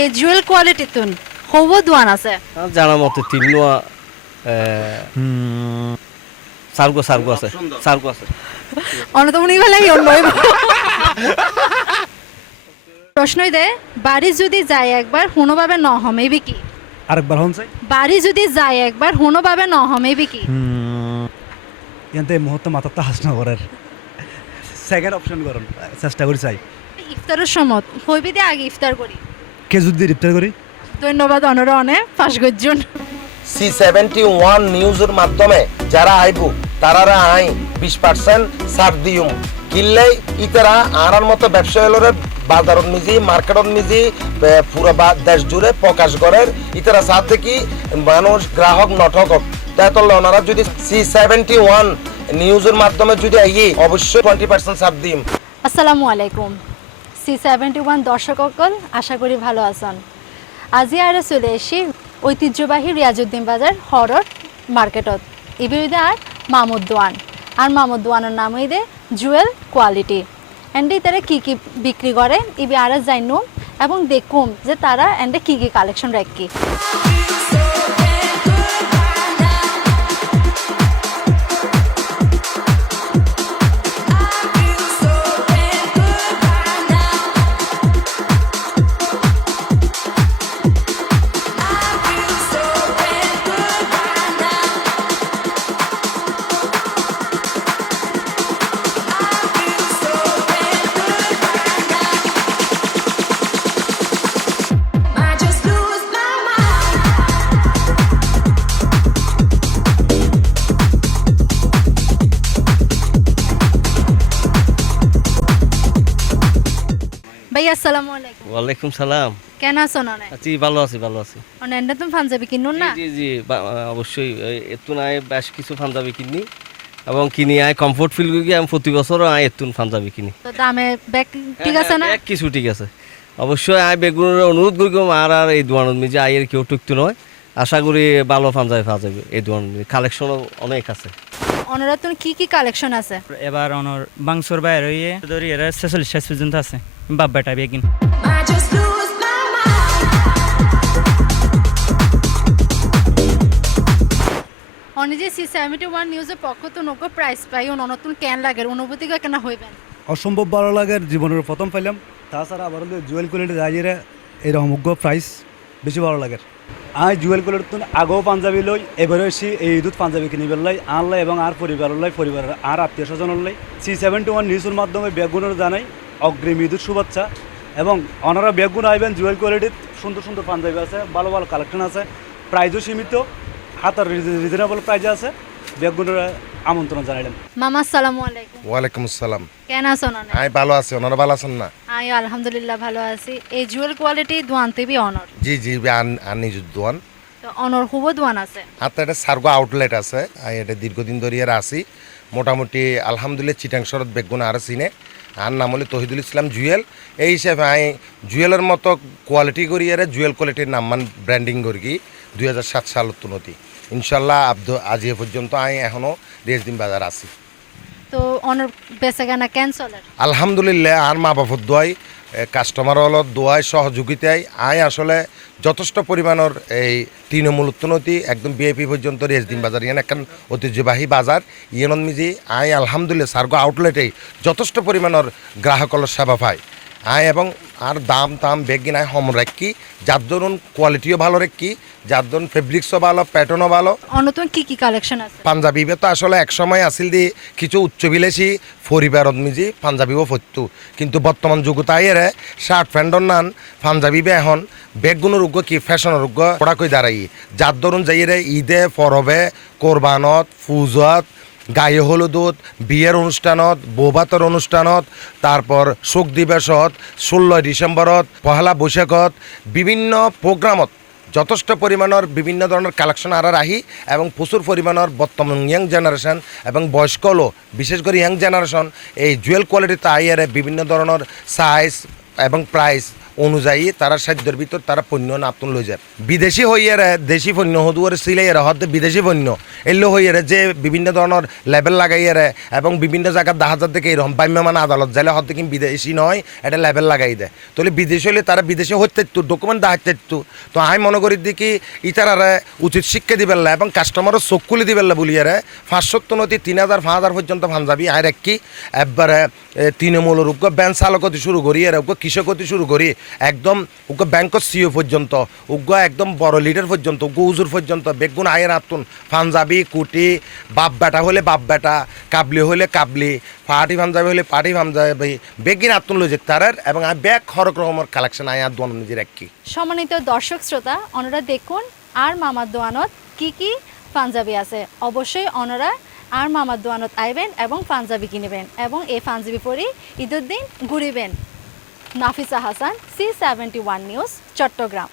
এই জুয়েল কোয়ালিটি তুন হব দোয়ান আছে জানা মতে তিন নোয়া সার্গো সার্গো আছে সার্গো আছে অনতমনি ভাই লাগে অন্য প্রশ্নই দে বাড়ি যদি যায় একবার হুনোভাবে ন হমেবি কি আরেকবার হন চাই বাড়ি যদি যায় একবার হুনোভাবে ন হমেবি কি এই মুহূর্তে মাথার তো হাস না করার সেকেন্ড অপশন করুন চেষ্টা করি চাই ইফতারের সময় হইবি দিয়ে আগে ইফতার করি কে যদি রিপ্লাই করি। ধন্যবাদ অনরা অনে ফাঁস গজ্জন। সি সেভেন্টি ওয়ান নিউজের মাধ্যমে যারা আইবু তারারা আই বিশ পার্সেন্ট ছাড় দিউম কিনলে ইতারা আরার মতো ব্যবসায়ীরা বাজারত মিজি মার্কেটত মিজি এ, পুরো বা- দেশ জুড়ে প্রকাশ করের ইতারা সাথে কি মানুষ গ্রাহক নঠকক। তাহলে ওনারা যদি সি সেভেন্টি ওয়ান নিউজের মাধ্যমে যদি আইয়ে অবশ্যই টোয়েন্টি পার্সেন্ট ছাড় দিম আসসালামু আলাইকুম। সি সেভেন্টি ওয়ান দর্শক সকল, আশা করি ভালো আছেন। আজি আর চলে এসি ঐতিহ্যবাহী রিয়াজউদ্দিন বাজার হরর মার্কেটত ইবিদে আর মামুদ দোয়ান। আর মামুদ দোয়ানের নাম হইদে জুয়েল কোয়ালিটি এন্ডে তারা কি কি বিক্রি করে ইবি আর জাইনু এবং দেখুম যে তারা এন্ডে কি কি কালেকশন রাখি। আসসালামু আলাইকুম। ওয়ালাইকুম সালাম। কেন আছো ননে? জি ভালো আছি ভালো আছি। অনে এন্ডে তুমি পাঞ্জাবি কিনুন না? জি জি অবশ্যই এতুন আয় বেশ কিছু পাঞ্জাবি কিনি। এবং কিনি আয় কমফোর্ট ফিল করি আমি প্রতি বছর আয় এতুন পাঞ্জাবি কিনি। তো দামে ব্যাগ ঠিক আছে না? হ্যাঁ, এক কিছু ঠিক আছে। অবশ্যই আয় বেগুনের অনুরোধ করি আর আর এই দোয়ানত মিজে আয়ের কেউ টুকতে নয়। আশা করি ভালো পাঞ্জাবি পাওয়া যাবে এই দোয়ান কালেকশনও অনেক আছে। অনরা তুমি কি কি কালেকশন আছে? এবার অনর বাংসর বাইরে হইয়ে ধরি এরা ছেচল্লিশ সাইজ পর্যন্ত আছে। বাব্বাটা বেগিন I just lose my mind. অনি যে সি সেভেন্টি ওয়ান নিউজের পক্ষ তো নব্বই প্রাইস পাই ও নতুন ক্যান লাগে অনুভূতি কেন হইবেন অসম্ভব ভালো লাগে জীবনের প্রথম পাইলাম। তাছাড়া আবার হলো জুয়েল কোয়ালিটি যাইয়ে এরকম প্রাইস বেশি ভালো লাগে আই জুয়েল কোয়ালিটি তুন আগেও পাঞ্জাবি লই এবারে এসি এই ঈদত পাঞ্জাবি কিনিবার লাই আনলাই এবং আর পরিবারের লাই পরিবারের আর আত্মীয় স্বজন লাই। সি সেভেন্টি ওয়ান নিউজের মাধ্যমে বেগুনের জানাই অগ্রিম ঈদের শুভেচ্ছা এবং ওনারা বেগুন আইবেন জুয়েল কোয়ালিটির সুন্দর সুন্দর পাঞ্জাবি আছে ভালো ভালো কালেকশন আছে প্রাইজও সীমিত হাতার রিজনেবল প্রাইজ আছে। বেগুনের আমন্ত্রণ জানাইলাম মামা আসসালামু আলাইকুম। ওয়ালাইকুম আসসালাম। কেন আছো ননে আমি ভালো আছি। ওনারা ভালো আছেন না? আই আলহামদুলিল্লাহ ভালো আছি। এই জুয়েল কোয়ালিটি দোয়ান তেবি অনর। জি জি আন আনি দোয়ান। তো অনর হুব দোয়ান আছে। আর তো একটা সার্গো আউটলেট আছে। এটা দীর্ঘদিন ধরে আর আসি মোটামুটি আলহামদুলিল্লাহ চিটাংসরত বেগুন আর চিনে আর নাম হলে তহিদুল ইসলাম জুয়েল। এই হিসাবে আমি জুয়েলের মতো কোয়ালিটি করি আর জুয়েল কোয়ালিটির নাম মান ব্র্যান্ডিং করি দুই হাজার সাত সাল উন্নতি ইনশাল্লাহ আব্দ আজ পর্যন্ত আমি এখনও রেজদিন বাজার আছি। তো অনর বেচা কেনা ক্যান্সেলের আলহামদুলিল্লাহ, আর মা বাবার দোয়াই কাস্টমার হলত দোয়াই সহযোগিতায় আই আসলে যথেষ্ট পরিমাণের এই তৃণমূল উত্তনতি একদম বিএপি পর্যন্ত রেজদিন বাজার। ইয়ান একখান ঐতিহ্যবাহী বাজার, ইয়েনন মিজি। আই আলহামদুলিল্লাহ সার্গো আউটলেটেই যথেষ্ট পরিমাণের গ্রাহকর সেবা পায়। আয় এবং আর দাম দাম বেগিন নাই হম রাখি যার ধরুন কোয়ালিটিও ভালো রাখি যার ধরুন ফেব্রিক্সও ভালো প্যাটার্নও ভালো। অনতুন কি কি কালেকশন আছে? পাঞ্জাবিবে তো আসলে এক সময় আসিল দি কিছু উচ্চ উচ্চবিলাসী পরিবারত মিজি পাঞ্জাবিও ফত্যু কিন্তু বর্তমান যুগতাই এরে শার্ট প্যান্টর নান পাঞ্জাবিবে এখন বেগগুণের উগ্র কি ফ্যাশনের উগ্র পড়া কই দাঁড়াই। যার ধরুন যাইরে ঈদে পরবে কোরবানত ফুজত গায়ে হলুদত বিয়ের অনুষ্ঠানত বৌভাতের অনুষ্ঠানত তারপর শোক দিবসত ষোলোই ডিসেম্বরত পহেলা বৈশাখত বিভিন্ন প্রোগ্রামত যথেষ্ট পরিমাণৰ বিভিন্ন ধৰণৰ কালেকশ্যন আৰু আহি এবং প্ৰচুৰ পৰিমাণৰ বৰ্তমান য়াং জেনাৰেশ্যন এবং বয়স্ক হলো বিশেষ করে ইয়াং জেনারেশন এই জুয়েল কোয়ালিটিতে আইয়ারে বিভিন্ন ধরনের সাইজ এবং প্রাইস অনুযায়ী তারা সাধ্যের ভিতর তারা পণ্য নাতুন লই যায়। বিদেশি হইয়ারে দেশি পণ্য হদুয়ারে সিলাইয়ারে হতে বিদেশি পণ্য। এলো হইয়ারে যে বিভিন্ন ধরনের লেবেল লাগাইয়ারে এবং বিভিন্ন জায়গার যাচ্ছে দেখে এরকম বাম্যমান আদালত যাইলে হতে কি বিদেশি নয় এটা লেবেল লাগাই দেয় তাহলে বিদেশি হলে তারা বিদেশি হতে ডকুমেন্ট দেখাতে তো আমি মনে করি দেখি ইতারারে উচিত শিক্ষা দিবেন না এবং কাস্টমারও চোখ খুলে দিবেন না বলিয়ারে পাঁচশো নদী তিন হাজার পাঁচ হাজার পর্যন্ত পাঞ্জাবি আয় রাখি একবারে তৃণমূলের উগ্র ব্যাংক চালকতি শুরু করি উগ্র কৃষকতি শুরু করি একদম উগ্র ব্যাংকর সিও পর্যন্ত উগ্র একদম বড় লিডার পর্যন্ত উগ্র উজুর পর্যন্ত, বেগুন, আয়ের আতুন, পাঞ্জাবি, কুটি, বাপ বেটা হলে বাপ বেটা, কাবলি হলে কাবলি পাহাড়ি পাঞ্জাবি হলে পাহাড়ি পাঞ্জাবি, বেগিন আতুন লই যে তারার, এবং আমি ব্যাগ হরক রকমের কালেকশন আয় আর দোয়ান নিজে রাখি সম্মানিত দর্শক শ্রোতা ওনারা দেখুন, আর মামার দোয়ানত কি কি পাঞ্জাবি আছে? অবশ্যই ওনারা আর মামার দোয়ানত আইবেন এবং পাঞ্জাবি কিনবেন এবং এই পাঞ্জাবি পরে ঈদের দিন ঘুরিবেন। Nafisa Hasan C seventy one news Chattogram.